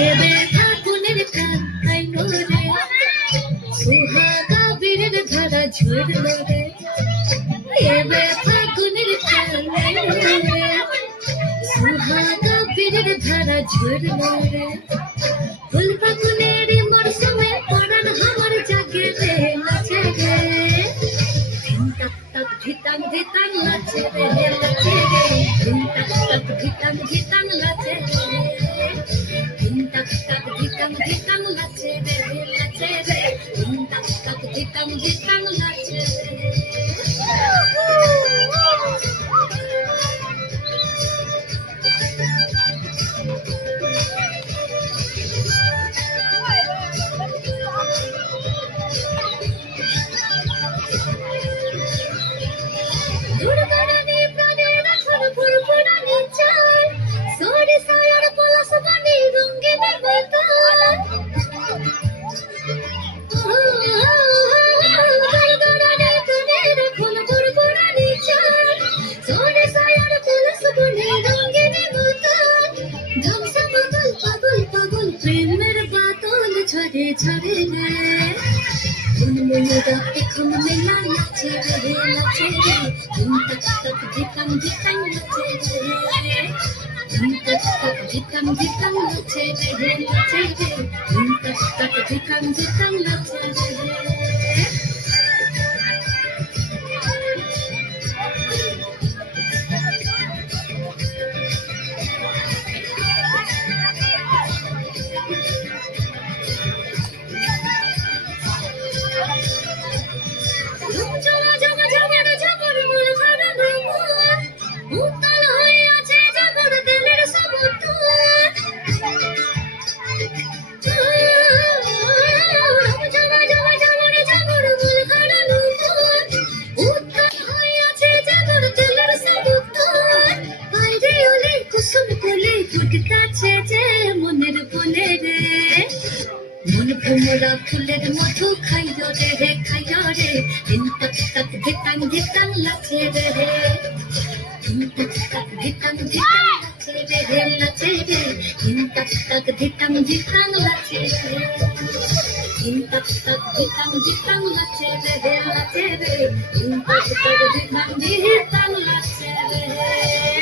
এবে ফাগুনের কাকাই নোরে সুহাগা বীরের ধারা ঝরলো রে এবে ফাগুনের কাকাই নোরে সুহাগা বীরের ধারা ঝরলো রে ফুল ফাগুনের মরশুমে পরাণ আমার জাগে রে নাচে রে ধিন তাক তাক ধিতাং ধিতাং নাচে রে নাচে রে ধিন তাক তাক ধিতাং ধিতাং নাচে রে ধিন তাক তাক ধিতাং ধিতাং নাচে রে নাচে রে ধিন তাক তাক ধিতাং ধিতাং নাচে রে দুর্গারানী প্রাণের এখন ফুরফুরানি চাল সরে সায়ার পলাশ বানি রঙিন বাতাল দুর্গারানী প্রাণের এখন ফুরফুরানি চাল সরে সায়ার পলাশ বানি রঙিন বাতাল ঝমঝম পাগল পাগল পাগল প্রেমের বাদল ঝরে ঝরে রে দেখুন মেলা নাচে রে নাচে রে ধিন তাক তাক ধিতাং ধিতাং নাচে রে ধিন তাক তাক ধিতাং ধিতাং নাচে রে নাচে রে ধিন তাক তাক ধিতাং ধিতাং নাচে রে জমা জমা জমার জমর মন হারানো মন উত্তাল হয়ে আছে জাগর দিলের সমুদ্র জমা জমা জমার জমর মন হারানো মন উত্তাল হয়ে আছে জাগর দিলের সমুদ্র বাইরে ওলে কুসুম কোলে ফুটতাছে যে মনের বলে রে মন ভোমরা ফুলের মধু খাইও রে খাইও রে ধিন তাক তাক ধিতাং ধিতাং নাচে রে ধিন তাক তাক ধিতাং ধিতাং নাচে রে নাচে রে ধিন তাক তাক ধিতাং ধিতাং নাচে রে ধিন তাক তাক ধিতাং ধিতাং নাচে রে নাচে রে ধিন তাক তাক ধিতাং ধিতাং নাচে রে